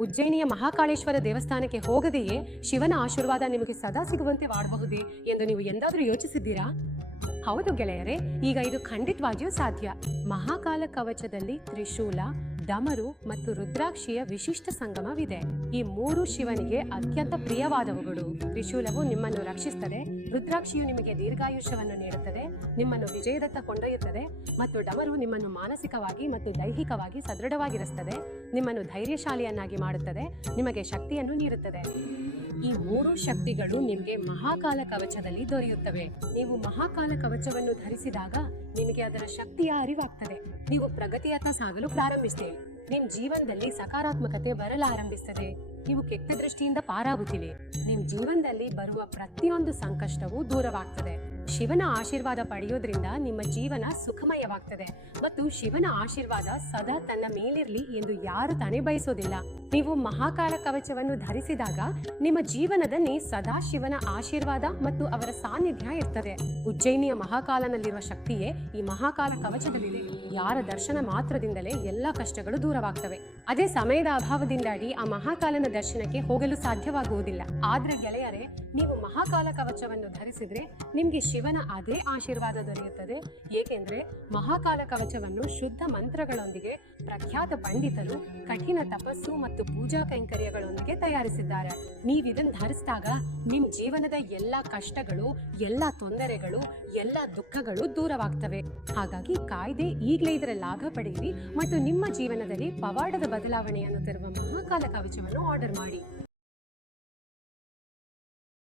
ಉಜ್ಜಯಿನಿಯ ಮಹಾಕಾಳೇಶ್ವರ ದೇವಸ್ಥಾನಕ್ಕೆ ಹೋಗದೆಯೇ ಶಿವನ ಆಶೀರ್ವಾದ ನಿಮಗೆ ಸದಾ ಸಿಗುವಂತೆ ಮಾಡಬಹುದೇ ಎಂದು ನೀವು ಎಂದಾದರೂ ಯೋಚಿಸಿದ್ದೀರಾ? ಹೌದು ಗೆಳೆಯರೇ, ಈಗ ಇದು ಖಂಡಿತವಾಗಿಯೂ ಸಾಧ್ಯ. ಮಹಾಕಾಲ ಕವಚದಲ್ಲಿ ತ್ರಿಶೂಲ, ಡಮರು ಮತ್ತು ರುದ್ರಾಕ್ಷಿಯ ವಿಶಿಷ್ಟ ಸಂಗಮವಿದೆ. ಈ ಮೂರು ಶಿವನಿಗೆ ಅತ್ಯಂತ ಪ್ರಿಯವಾದವುಗಳು. ತ್ರಿಶೂಲವು ನಿಮ್ಮನ್ನು ರಕ್ಷಿಸುತ್ತದೆ, ರುದ್ರಾಕ್ಷಿಯು ನಿಮಗೆ ದೀರ್ಘಾಯುಷ್ಯವನ್ನು ನೀಡುತ್ತದೆ, ನಿಮ್ಮನ್ನು ವಿಜಯದತ್ತ ಕೊಂಡೊಯ್ಯುತ್ತದೆ, ಮತ್ತು ಡಮರು ನಿಮ್ಮನ್ನು ಮಾನಸಿಕವಾಗಿ ಮತ್ತು ದೈಹಿಕವಾಗಿ ಸದೃಢವಾಗಿರಿಸುತ್ತದೆ, ನಿಮ್ಮನ್ನು ಧೈರ್ಯಶಾಲಿಯನ್ನಾಗಿ ಮಾಡುತ್ತದೆ, ನಿಮಗೆ ಶಕ್ತಿಯನ್ನು ನೀಡುತ್ತದೆ. ಈ ಮೂರು ಶಕ್ತಿಗಳು ನಿಮಗೆ ಮಹಾಕಾಲ ಕವಚದಲ್ಲಿ ದೊರೆಯುತ್ತವೆ. ನೀವು ಮಹಾಕಾಲ ಕವಚವನ್ನು ಧರಿಸಿದಾಗ ನಿಮಗೆ ಅದರ ಶಕ್ತಿಯ ಅರಿವಾಗ್ತದೆ. ನೀವು ಪ್ರಗತಿಯತ್ತ ಸಾಗಲು ಪ್ರಾರಂಭಿಸ್ತೀರಿ. ನಿಮ್ಮ ಜೀವನದಲ್ಲಿ ಸಕಾರಾತ್ಮಕತೆ ಬರಲಾರಂಭಿಸುತ್ತದೆ. ನೀವು ಕೆಟ್ಟ ದೃಷ್ಟಿಯಿಂದ ಪಾರಾಗುತ್ತೀರಿ. ನಿಮ್ಮ ಜೀವನದಲ್ಲಿ ಬರುವ ಪ್ರತಿಯೊಂದು ಸಂಕಷ್ಟವೂ ದೂರವಾಗ್ತದೆ. ಶಿವನ ಆಶೀರ್ವಾದ ಪಡೆಯೋದ್ರಿಂದ ನಿಮ್ಮ ಜೀವನ ಸುಖಮಯವಾಗ್ತದೆ ಮತ್ತು ಶಿವನ ಆಶೀರ್ವಾದ ಸದಾ ತನ್ನ ಮೇಲಿರಲಿ ಎಂದು ಯಾರು ತಾನೇ ಬಯಸೋದಿಲ್ಲ. ನೀವು ಮಹಾಕಾಲ ಕವಚವನ್ನು ಧರಿಸಿದಾಗ ನಿಮ್ಮ ಜೀವನದಲ್ಲಿ ಸದಾ ಶಿವನ ಆಶೀರ್ವಾದ ಮತ್ತು ಅವರ ಸಾನ್ನಿಧ್ಯ ಇರ್ತದೆ. ಉಜ್ಜಯಿನಿಯ ಮಹಾಕಾಲನಲ್ಲಿರುವ ಶಕ್ತಿಯೇ ಈ ಮಹಾಕಾಲ ಕವಚದಲ್ಲಿದೆ. ಯಾರ ದರ್ಶನ ಮಾತ್ರದಿಂದಲೇ ಎಲ್ಲ ಕಷ್ಟಗಳು ದೂರವಾಗ್ತವೆ. ಅದೇ ಸಮಯದ ಅಭಾವದಿಂದಾಗಿ ಆ ಮಹಾಕಾಲನ ದರ್ಶನಕ್ಕೆ ಹೋಗಲು ಸಾಧ್ಯವಾಗುವುದಿಲ್ಲ. ಆದ್ರೆ ಗೆಳೆಯರೇ, ನೀವು ಮಹಾಕಾಲ ಕವಚವನ್ನು ಧರಿಸಿದ್ರೆ ನಿಮ್ಗೆ ಶಿವನ ಅದೇ ಆಶೀರ್ವಾದ ದೊರೆಯುತ್ತದೆ. ಏಕೆಂದ್ರೆ ಮಹಾಕಾಲ ಕವಚವನ್ನು ಶುದ್ಧ ಮಂತ್ರಗಳೊಂದಿಗೆ ಪ್ರಖ್ಯಾತ ಪಂಡಿತರು ಕಠಿಣ ತಪಸ್ಸು ಮತ್ತು ಪೂಜಾ ಕೈಂಕರ್ಯಗಳೊಂದಿಗೆ ತಯಾರಿಸಿದ್ದಾರೆ. ನೀವಿದನ್ನು ಧರಿಸಿದಾಗ ನಿಮ್ ಜೀವನದ ಎಲ್ಲಾ ಕಷ್ಟಗಳು, ಎಲ್ಲಾ ತೊಂದರೆಗಳು, ಎಲ್ಲಾ ದುಃಖಗಳು ದೂರವಾಗ್ತವೆ. ಹಾಗಾಗಿ ಕಾಯ್ದೆ ಈಗಲೇ ಇದರ ಲಾಭ ಪಡೆಯಿರಿ ಮತ್ತು ನಿಮ್ಮ ಜೀವನದಲ್ಲಿ ಪವಾಡದ ಬದಲಾವಣೆಯನ್ನು ತರುವ ಮಹಾಕಾಲ ಕವಚವನ್ನು ಆರ್ಡರ್ ಮಾಡಿ.